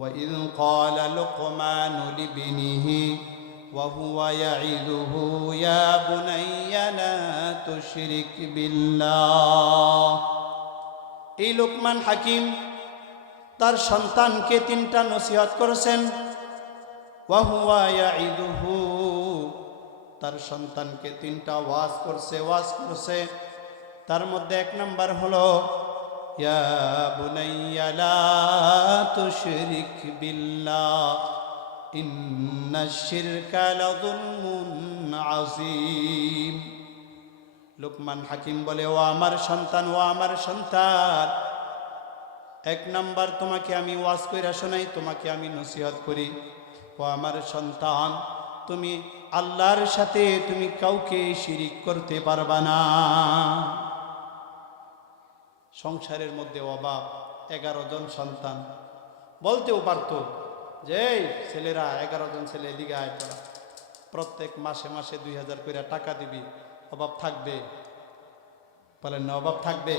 وإذ قال لقمان لابنه وهو يعظه يا بني لا تشرك بالله। এই লোকমান হাকিম তার সন্তানকে তিনটা নসিহত করেছেন। ওয়াহুয়া ইয়াইদুহু, তার সন্তানকে তিনটা ওয়াজ করছে। তার মধ্যে এক নাম্বার হলো ইয়া বুনাইয়া লা তুশরিক বিল্লাহ ইন্নাশ শিরকা লাযুলমুন আযীম। লোকমান হাকিম বলে, ও আমার সন্তান, এক নাম্বার তোমাকে আমি ওয়াজ কইরা শোনাই, তোমাকে আমি নসিহত করি। ও আমার সন্তান, তুমি আল্লাহর সাথে তুমি কাউকে শিরিক করতে পারবা না। সংসারের মধ্যে অভাব, 11 জন সন্তান, বলতেও পারত যে ছেলেরা 11 জন ছেলে এদিকে আয় তোরা, প্রত্যেক মাসে 2000 করে টাকা দিবি, অভাব থাকবে? বলেন না, অভাব থাকবে?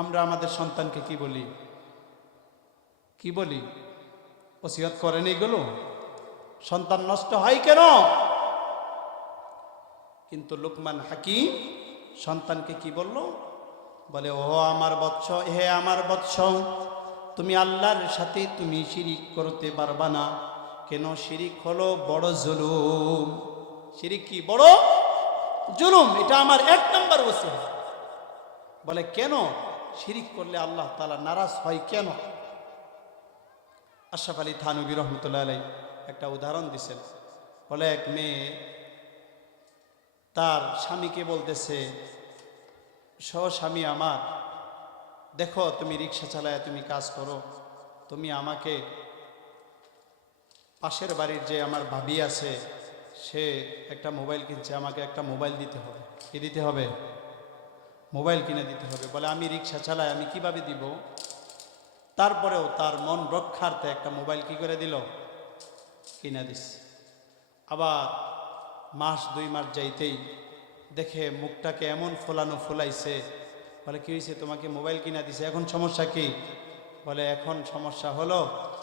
আমরা আমাদের সন্তানকে কি বলি? ওসিয়ত করেন এগুলো? সন্তান নষ্ট হয় কেন? কিন্তু লোকমান হাকিম সন্তানকে কি বলল? বলে, ও আমার বৎস, হে আমার বৎস, তুমি আল্লাহর সাথে তুমি শিরিক করতে পারবা না। কেন? শিরিক হলো বড় জুলুম। শিরিক কি? বড় জুলুম। এটা আমার 1 নাম্বার ওসিয়ত। বলে কেন? শিরিক করলে আল্লাহ তাআলা নারাজ হয় কেন? আশরাফ আলী থানভী রহমতুল্লাহ আলাইহি একটা উদাহরণ দিছেন। বলে, এক মেয়ে তার স্বামীকে বলতেছে, স্বামী আমার, দেখো তুমি রিক্সা চালায় তুমি কাজ করো, তুমি আমাকে পাশের বাড়ির যে আমার ভাবি আছে, সে একটা মোবাইল কিনছে, আমাকে একটা মোবাইল দিতে হবে। কি দিতে হবে? মোবাইল কিনে দিতে হবে। বলে, আমি রিক্সা চালাই, আমি কিভাবে দিব? তারপরেও তার মন রক্ষার্থে একটা মোবাইল কি করে দিল? কিনে দিস। আবার 1-2 মাস যাইতেই দেখে মুখটাকে এমন ফোলাইছে। বলে, কি হয়েছে? তোমাকে মোবাইল কিনা দিছে, এখন সমস্যা কি? বলে, এখন সমস্যা হলো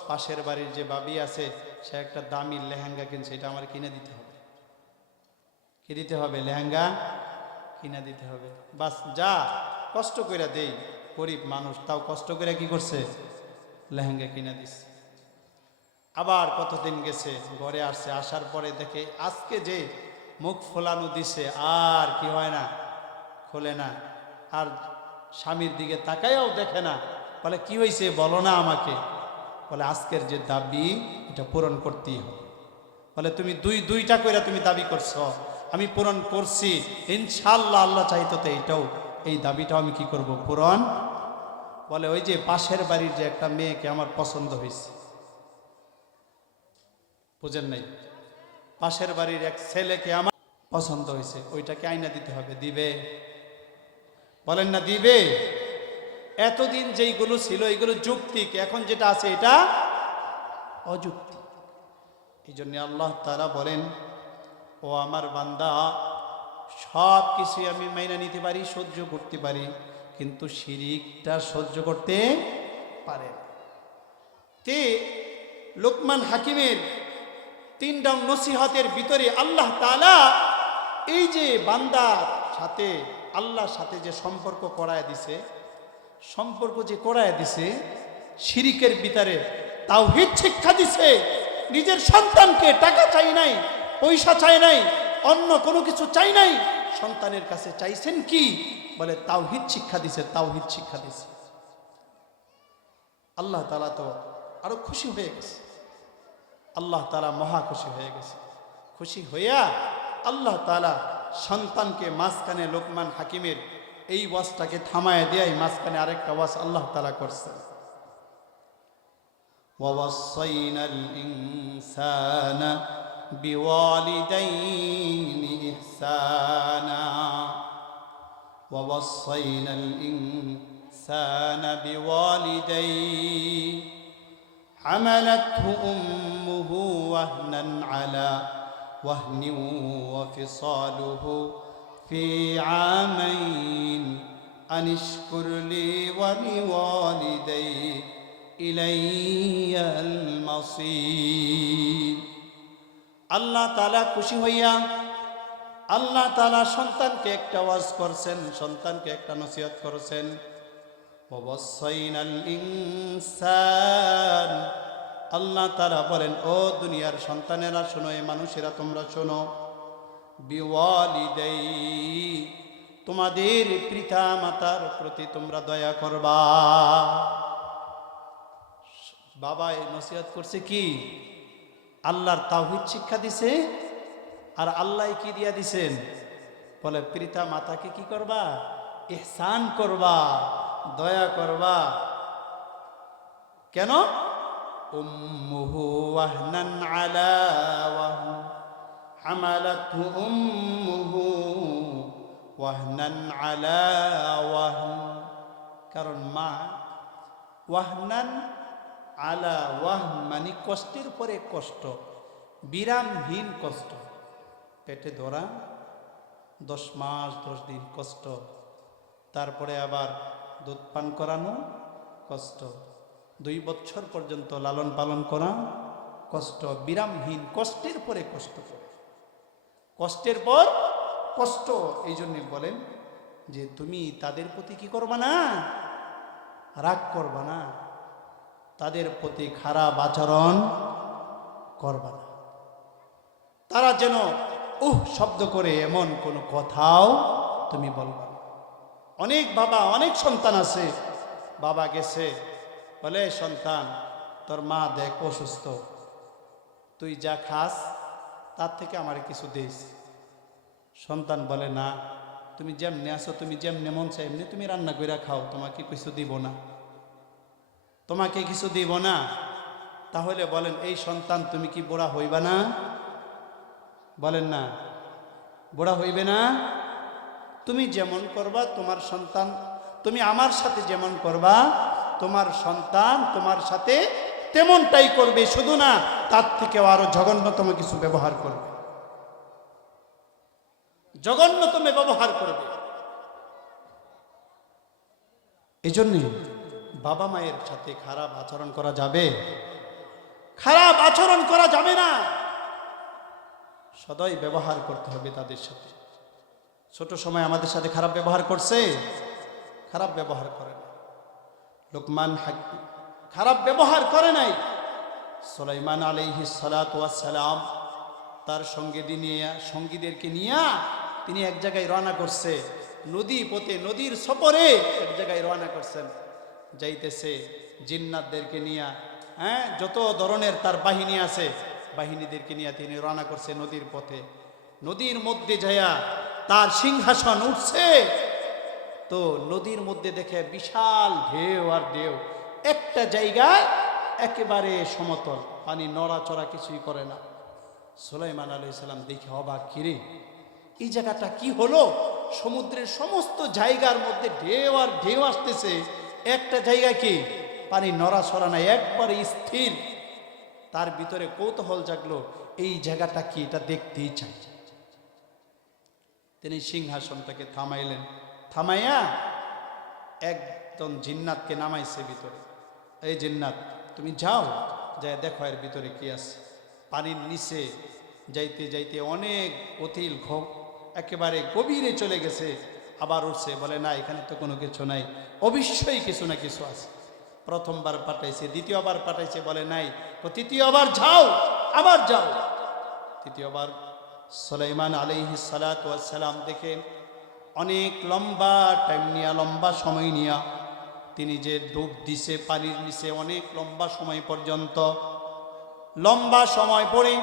পাশের বাড়ির যে ভাবি আছে, সে একটা দামি লেহেঙ্গা কিনছে, এটা আমার কিনে দিতে হবে। কি দিতে হবে? লেহেঙ্গা কিনা দিতে হবে। বাস, যা কষ্ট করে দেই, গরিব মানুষ, তাও কষ্ট করে কি করছে? লেহেঙ্গা কিনা দিছে। আবার কতদিন গেছে, ঘরে আসছে, আসার পরে দেখে আজকে যে মুখ ফোলানো দিছে আর কি হয় না, খোলে না, আর স্বামীর দিকে তাকায়ও দেখে না। বলে, কি হয়েছে বলো না আমাকে? বলে, আজকের যে দাবি এটা পূরণ করতেই হবে। বলে, তুমি দুইটা কইরা তুমি দাবি করছো, আমি পূরণ করছি ইনশাআল্লাহ, আল্লাহ চাইতো তো এই দাবিটাও আমি কি করব? পূরণ। বলে, ওই যে পাশের বাড়ির যে একটা মেয়েকে আমার পছন্দ হয়েছে, বুঝেন নাই? পাশের বাড়ির এক ছেলেকে আমার পছন্দ হয়েছে, ওইটাকে আইনা দিতে হবে। দিবে? বলেন না দিবে? এতদিন যেইগুলো ছিল এগুলো যৌক্তিক, এখন যেটা আছে এটা অযৌক্তিক। এই জন্য আল্লাহ তাআলা বলেন, ও আমার বান্দা, সব কিছুই আমি মাইনা নিতে পারি, সহ্য করতে পারি, কিন্তু শিরিকটা সহ্য করতে পারে না। তে লোকমান হাকিমের 3টা নসিহতের ভিতরে আল্লাহ তাআলা এই যে বান্দার সাথে আল্লাহর সাথে যে সম্পর্ক করায় দিছে, শিরিকের ভিতরে তাওহীদ শিক্ষা দিছে। নিজের সন্তানকে টাকা চাই নাই, পয়সা চাই নাই, অন্য কোনো কিছু চাই নাই, সন্তানের কাছে চাইছেন কি? বলে, তাওহীদ শিক্ষা দিছে। আল্লাহ তাআলা তো আরো খুশি হয়ে গেছে। আল্লাহ তাআলা মহা খুশি হয়ে গেছে। খুশি হইয়া আল্লাহ তাআলা সন্তানকে মাঝখানে লোকমান হাকিমের এই ওয়াজটাকে থামায় দিয়ে মাঝখানে আরেকটা ওয়াজ আল্লাহ তাআলা করছেন। ওয়াসাইনাল ইনসানা বিওয়ালিদাইনি ইহসানা, ওয়াসাইনাল ইনসানা বিওয়ালিদাইহি حملته أمه وهنا على وهن وفصاله في عامين أن اشكر لي ولوالديك ইলাইয়াল মাসির। আল্লাহ তাআলা খুশি হইয়া আল্লাহ তাআলা সন্তানকে একটা ওয়াজ করছেন, সন্তানকে একটা নসিহত করেছেন। ওয়াসাইনাল ইনসান, আল্লাহ তাআলা বলেন, ও দুনিয়ার সন্তানেরা শোনো, এ মানুষেরা তোমরা শোনো, বিওয়ালিদাই, তোমাদের পিতা মাতার প্রতি তোমরা দয়া করবা। বাবা এই নসিহত করছে কি? আল্লাহর তাওহীদ শিক্ষা দিছে। আর আল্লাহ কি দিয়া দিছেন? বলে পিতা মাতাকে কি করবা? ইহসান করবা, দয়া করবা। কেন? উম্মুহু ওয়াহনান আলা ওয়াহন হামালাতহু উম্মুহু ওয়াহনান আলা ওয়াহন। কারণ মা ওয়াহনান আলা ওয়াহন মানে কষ্টের পরে কষ্ট, বিরামহীন কষ্ট। পেটে ধরা 10 মাস 10 দিন কষ্ট, তারপরে আবার দুধ পান করানো কষ্ট, 2 বছর পর্যন্ত লালন পালন করা কষ্ট, বিরামহীন কষ্টের পরে কষ্ট, কষ্টের পর কষ্ট। এই জন্য বলেন যে তুমি তাদের প্রতি কি করবা না? রাগ করবা না, তাদের প্রতি খারাপ আচরণ করবা না। তারা যেন শব্দ করে এমন কোনো কথাও তুমি বলবা না। অনেক বাবা, অনেক সন্তান আছে, বাবা গেছে, বলে সন্তান তোর মা দেখ অসুস্থ, তুই যা খাস তার থেকে আমার কিছু দিস। সন্তান বলে না, তুমি যেমনি আসো, তুমি যেমনি মন চাই এমনি তুমি রান্না করে খাও, তোমাকে কিছু দিব না, তোমাকে কিছু দিব না। তাহলে বলেন এই সন্তান তুমি কি বুড়া হইবা না? বলেন না, বুড়া হইবে না? তুমি যেমন করবা তোমার সন্তান, তুমি আমার সাথে যেমন করবা তোমার সন্তান তোমার সাথে তেমনটাই করবে, শুধু না তার থেকেও আরো জঘন্যতম কিছু ব্যবহার করবে, জঘন্যতম ব্যবহার করবে। এই জন্য বাবা মায়ের সাথে খারাপ আচরণ করা যাবে? খারাপ আচরণ করা যাবে না, সদয় ব্যবহার করতে হবে তাদের সাথে। ছোট সময় আমাদের সাথে খারাপ ব্যবহার করছে, খারাপ ব্যবহার করে না। লোকমান খারাপ ব্যবহার করে নাই। সুলাইমান আলাইহিস সালাতু ওয়াস সালাম তার সঙ্গীদেরকে নিয়ে তিনি এক জায়গায় রওনা করছে, নদী পথে, নদীর সফরে এক জায়গায় রওনা করছেন। যাইতেছে জিন্নাতদেরকে নিয়ে, যত ধরনের তার বাহিনী আছে, বাহিনীদেরকে নিয়ে তিনি রওনা করছে নদীর পথে। নদীর মধ্যে যায়া তার সিংহাসন উঠছে, তো নদীর মধ্যে দেখে বিশাল ঢেউ আর ঢেউ, একটা জায়গায় একেবারে সমতল, পানি নড়াচড়া কিছুই করে না। সুলাইমান আলাইহিস সালাম দেখে অবাক, কিরে এই জায়গাটা কি হলো? সমুদ্রের সমস্ত জায়গার মধ্যে ঢেউ আর ঢেউ আসতেছে, একটা জায়গা কি পানি নড়াচড়া নাই, একবারে স্থির। তার ভিতরে কৌতূহল জাগলো, এই জায়গাটা কি, এটা দেখতেই চাই। তিনি সিংহাসনটাকে থামাইলেন, থামাইয়া একজন জিন্নাতকে নামাইছে ভিতরে। এই জিন্নাত তুমি যাও, যাই দেখো এর ভিতরে কি আছে। পানির নিচে যাইতে যাইতে অনেক অতিল একেবারে গভীরে চলে গেছে, আবার উঠছে, বলে না এখানে তো কোনো কিছু নাই, অবশ্যই কিছু না কিছু আছে। প্রথমবার পাঠাইছে, দ্বিতীয়বার পাঠাইছে, বলে নাই, তৃতীয়বার যাও, আবার যাও। তৃতীয়বার সুলাইমান আলাইহিস সালাতু ওয়াস সালাম দেখে অনেক লম্বা টাইম নিয়া, লম্বা সময় নিয়া তিনি যে ডুব দিছে পানির নিচে অনেক লম্বা সময় পর্যন্ত, লম্বা সময় পরে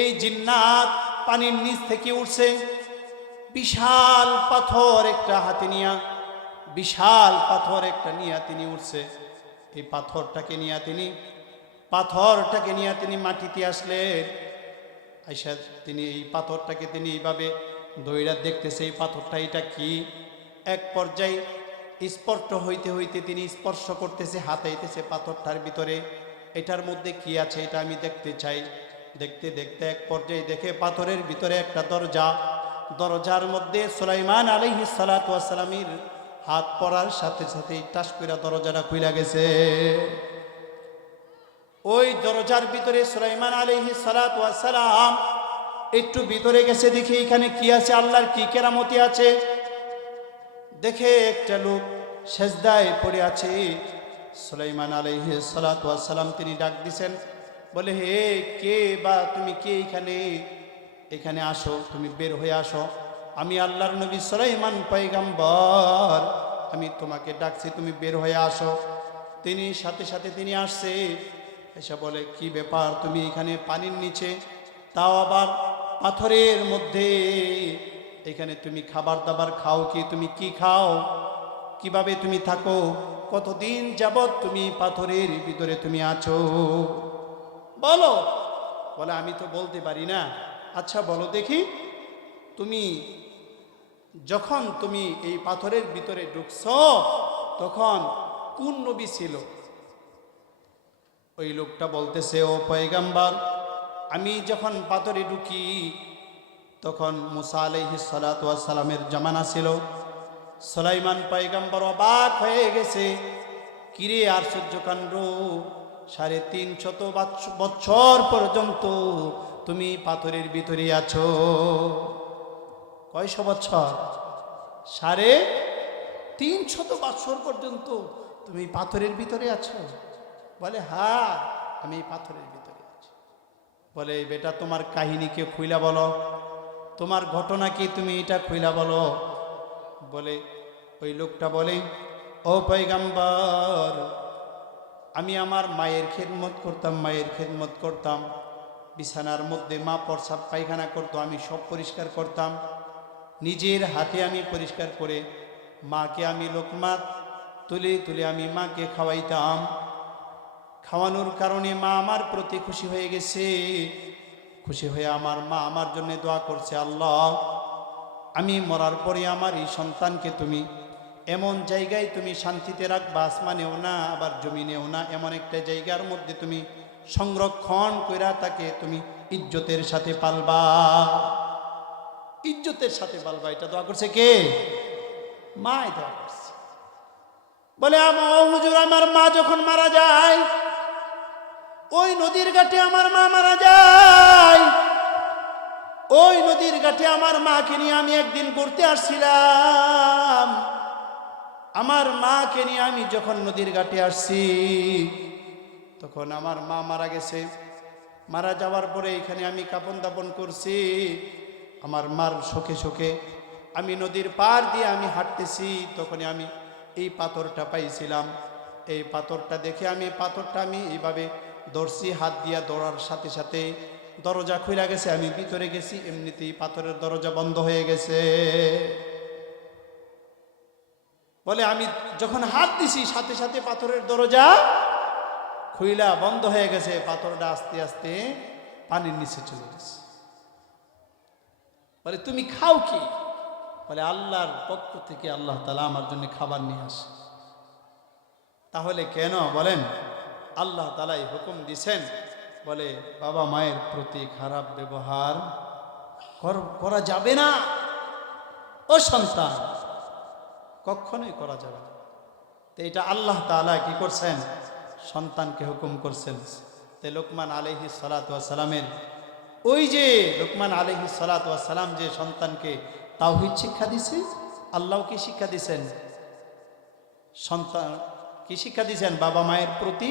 এই জিন্নাত পানির নিচ থেকে উঠছে। বিশাল পাথর একটা হাতে নিয়া, বিশাল পাথর একটা নিয়ে তিনি উঠছে। এই পাথরটাকে নিয়ে তিনি মাটিতে আসলেন। আইসা তিনি এই পাথরটাকে তিনি এইভাবে দইরা দেখতেছে, এই পাথরটা এটা কি। এক পর্যায়ে স্পষ্ট হইতে হইতে তিনি স্পর্শ করতেছে, হাতাইতেছে পাথরটার ভিতরে, এটার মধ্যে কি আছে এটা আমি দেখতে চাই। দেখতে দেখতে এক পর্যায়ে দেখে পাথরের ভিতরে একটা দরজা, দরজার মধ্যে সুলাইমান আলাইহিস সালাতু ওয়াস সালামের হাত পড়ার সাথে সাথে টাস কইরা দরজাটা খুইলা গেছে। ওই দরজার ভিতরে সুলাইমান আলাইহিস সালাতু ওয়াস সালাম একটু ভিতরে গেছে, দেখি এখানে কি আছে, আল্লাহর কি কেরামতি আছে। দেখে একটা লোক সেজদায় পড়ে আছে। সুলাইমান আলাইহিস সালাতু ওয়াস সালাম তিনি ডাক দিছেন, বলে হে কে বা তুমি কে, এখানে আসো, তুমি বের হয়ে আসো, আমি আল্লাহর নবী সুলাইমান পয়গম্বর, আমি তোমাকে ডাকছি, তুমি বের হয়ে আসো। তিনি সাথে সাথে তিনি আসছে, এসে বলে কি ব্যাপার, তুমি এখানে পানির নিচে, তাও আবার পাথরের মধ্যে, এখানে তুমি খাবার দাবার খাও কি, তুমি কি খাও, কিভাবে তুমি থাকো, কতদিন যাবত তুমি পাথরের ভিতরে তুমি আছো, বলো। বলে আমি তো বলতে পারি না। আচ্ছা বলো দেখি, তুমি যখন তুমি এই পাথরের ভিতরে ঢুকছো তখন কোন নবী ছিল? ওই লোকটা বলতেছে, ও পয়গম্বর, আমি যখন পাথরে ঢুকি তখন মুসা আলাইহিস সালাতু ওয়াস সালামের জামানা ছিল। সুলাইমান পয়গম্বর অবাক হয়ে গেছে, কিরে আশ্চর্য কাণ্ড, 350 বছর পর্যন্ত তুমি পাথরের ভিতরে আছো। কয়শো বছর? 350 বছর পর্যন্ত তুমি পাথরের ভিতরে আছো? বলে হ্যাঁ, আমি পাথরের ভিতরে আছি। বলে বেটা তোমার কাহিনীকে খুইলা বলো, তোমার ঘটনা কি, তুমি এটা খুইলা বলো। বলে ওই লোকটা বলে, ও পয়গম্বর, আমি আমার মায়ের খেদমত করতাম, বিছানার মধ্যে মা প্রস্রাব পায়খানা করতো, আমি সব পরিষ্কার করতাম, নিজের হাতে আমি পরিষ্কার করে মাকে আমি লোকমা তুলে তুলে আমি মাকে খাওয়াইতাম। খাওয়ানোর কারণে মা আমার প্রতি খুশি হয়ে গেছে, খুশি হয়ে আমার মা আমার জন্য দোয়া করছে, আল্লাহ আমি মরার পরে আমার এই সন্তানকে তুমি এমন জায়গায় তুমি শান্তিতে রাখবা, আসমানেও না আবার জমিনেও না, এমন একটা জায়গার মধ্যে তুমি সংরক্ষণ কইরা তাকে তুমি ইজ্জতের সাথে পালবা, ইজ্জতের সাথে পালবা। এটা দোয়া করছে কে? মা দোয়া করছে। বলে হুজুর, আমার মা যখন মারা যায়, ওই নদীর ঘাটে আমার মা মারা যায়, ওই নদীর ঘাটে আমার মাকে নিয়ে আমি একদিন ঘুরতে আসছিলাম। আমার মাকে নিয়ে আমি যখন নদীর ঘাটে আসছি তখন আমার মা মারা গেছে। মারা যাওয়ার পরে এখানে আমি কাপন দাপন করছি। আমার মার শোকে শোকে আমি নদীর পার দিয়ে আমি হাঁটতেছি, তখনই আমি এই পাথরটা পাইছিলাম। এই পাথরটা দেখে আমি পাথরটা আমি এইভাবে ধরছি, হাত দিয়া ধরার সাথে সাথে দরজা খুলে গেছে, আমি ভিতরে গেছি, এমনিতেই পাথরের দরজা বন্ধ হয়ে গেছে। বলে আমি যখন হাত দিছি সাথে সাথে পাথরের দরজা খুইলা বন্ধ হয়ে গেছে, পাথরটা আস্তে আস্তে পানির নিচে চলে গেছে। বলে তুমি খাও কি? বলে আল্লাহর পক্ষ থেকে আল্লাহ তাআলা আমার জন্য খাবার নিয়ে আসে। তাহলে কেন বলেন? আল্লাহ তাআলাই হুকুম দিছেন, বলে বাবা মায়ের প্রতি খারাপ ব্যবহার করা যাবে না, ও সন্তান, কখনোই করা যাবে না। তো এটা আল্লাহ তাআলা কি করছেন? সন্তানকে হুকুম করছেন। তো লোকমান আলাইহিস সালাতু ওয়াস সালামের ওই যে লোকমান আলাইহিস সালাতু ওয়াস সালাম যে সন্তানকে তাওহীদ শিক্ষা দিছে, আল্লাহ কি শিক্ষা দিছেন? সন্তান কি শিক্ষা দিছেন? বাবা মায়ের প্রতি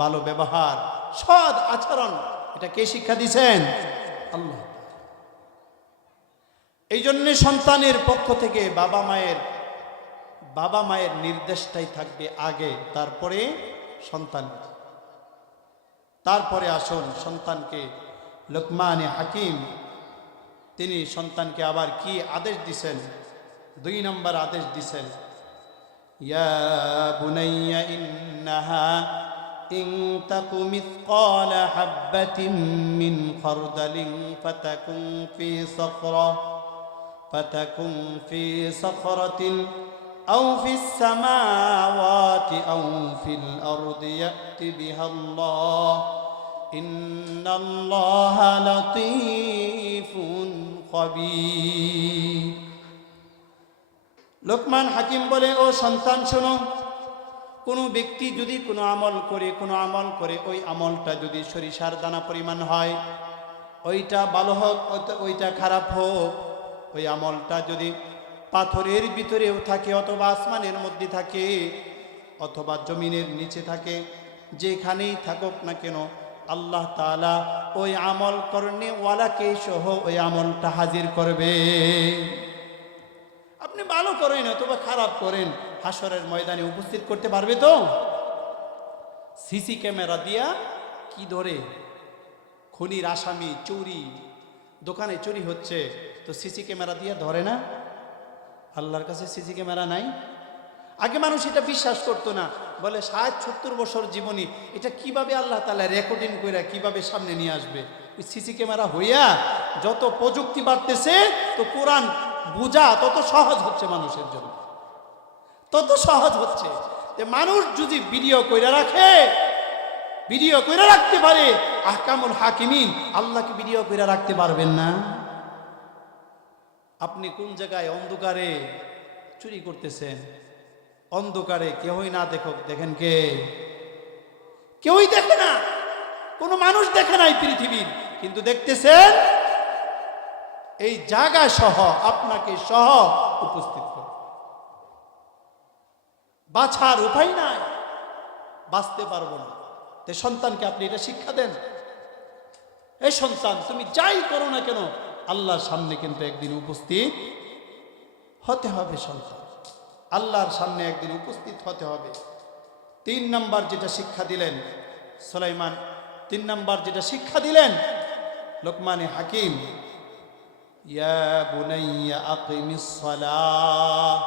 ভালো ব্যবহার, সৎ আচরণ। এটা কে শিক্ষা দিছেন? আল্লাহ। এই জন্য সন্তানের পক্ষ থেকে বাবা মায়ের নির্দেশটাই থাকবে আগে, তারপরে সন্তান, তারপরে আসুন সন্তানকে। লোকমানে হাকিম তিনি সন্তানকে আবার কি আদেশ দিছেন? 2 নম্বর আদেশ দিছেন, ইয়া বুনাইয়া ইন্নাহা ইন তাকু মিসকালা হাববাতিন মিন খারদালিন ফাতাকুন ফি সাখরাতিন আও ফিস সামাওয়াতি আও ফিল আরদি ইয়াতি বিহাল্লাহ ইন্নাল্লাহা লাতীফুন খাবীর। লোকমান হাকিম বলে, ও সন্তান শোনো, কোনো ব্যক্তি যদি কোনো আমল করে ওই আমলটা যদি সরিষার দানা পরিমাণ হয়, ওইটা ভালো হোক ওইটা খারাপ হোক, ওই আমলটা যদি পাথরের ভিতরেও থাকে অথবা আসমানের মধ্যে থাকে অথবা জমিনের নিচে থাকে, যেখানেই থাকুক না কেন আল্লাহ তাআলা ওই আমল করনে ওয়ালাকে সহ ওই আমলটা হাজির করবে। আপনি ভালো করেন অথবা খারাপ করেন, হাসরের ময়দানে উপস্থিত করতে পারবে তো? সিসি ক্যামেরা দিয়া কি ধরে? খুনির আসামি, চুরি, দোকানে চুরি হচ্ছে তো সিসি ক্যামেরা দিয়ে ধরে না? আল্লাহর কাছে সিসি ক্যামেরা নাই? আগে মানুষ এটা বিশ্বাস করতো না, বলে 60-70 বছর জীবনী, এটা কিভাবে আল্লাহ তাআলা রেকর্ডিং করে কিভাবে সামনে নিয়ে আসবে? ওই সিসি ক্যামেরা হইয়া যত প্রযুক্তি বাড়তেছে তো কোরআন বোঝা তত সহজ হচ্ছে মানুষের জন্য, তত সহজ হচ্ছে। যে মানুষ যদি ভিডিও কইরা রাখে, ভিডিও কইরা রাখতে পারে, আহকামুল হাকিমিন আল্লাহকে ভিডিও কইরা রাখতে পারবেন না? আপনি কোন জায়গায় অন্ধকারে চুরি করতেছেন, অন্ধকারে কেউই না দেখুক, দেখেন কে? কেউই দেখে না, কোনো মানুষ দেখে নাই পৃথিবীর, কিন্তু দেখতেছেন এই জায়গা সহ আপনাকে সহ উপস্থিত করে। বাছার উপায় নাই, বাঁচতে পারবো না। তাই সন্তানকে আপনি এটা শিক্ষা দেন, এই সন্তান তুমি যাই করো না কেন আল্লাহর সামনে কিন্তু একদিন উপস্থিত হতে হবে। সন্তান আল্লাহর সামনে একদিন উপস্থিত হতে হবে। 3 নাম্বার যেটা শিক্ষা দিলেন সুলাইমান, 3 নাম্বার যেটা শিক্ষা দিলেন লোকমানে হাকিম, ইয়া বুনাইয়া আকিমিস সালাহ,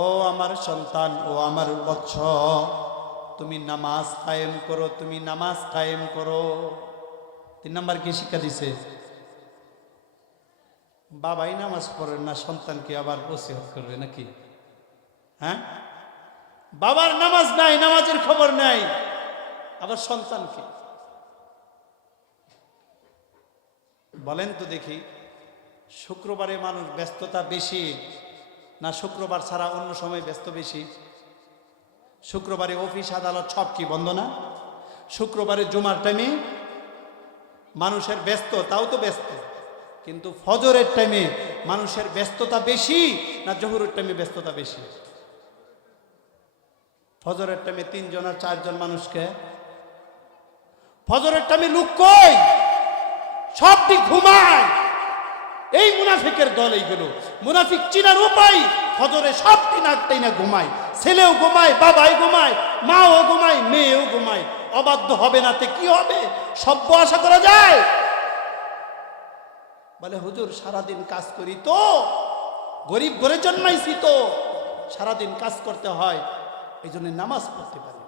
ও আমার সন্তান, ও আমার বৎস, তুমি নামাজ কায়েম করো, তুমি নামাজ কায়েম করো। 3 নাম্বার কি শিক্ষা দিছে? বাবাই নামাজ পড়েন না, সন্তানকে আবার নসিহত করবে নাকি? হ্যাঁ, বাবার নামাজ নাই, নামাজের খবর নাই, আবার সন্তানকে বলেন তো দেখি। শুক্রবারে মানুষ ব্যস্ততা বেশি না শুক্রবার ছাড়া অন্য সময় ব্যস্ত বেশি? শুক্রবারে অফিস আদালত সব কি বন্ধ না? শুক্রবারে জুমার টাইমে মানুষের ব্যস্ত, তাও তো ব্যস্ত, কিন্তু ফজরের টাইমে মানুষের ব্যস্ততা বেশি না জোহরের টাইমে ব্যস্ততা বেশি? ফজরের টাইমে 3 জন আর 4 জন মানুষকে, ফজরের টাইমে লোক কই? সবটি ঘুমায়। এই মুনাফিকের দল এইগুলো। মুনাফিক চিনার উপায়, ফজরে সবটি নাকটাই না ঘুমায়, ছেলেও ঘুমায়, বাবাই ঘুমায়, মাও ঘুমায়, মেয়েও ঘুমায়। অবাধ্য হবে না তে কি হবে? সভ্য আশা করা যায়? বলে হুজুর সারাদিন কাজ করি তো, গরিব ঘরে জন্মাইছি তো, সারাদিন কাজ করতে হয়, এই জন্য নামাজ পড়তে পারি।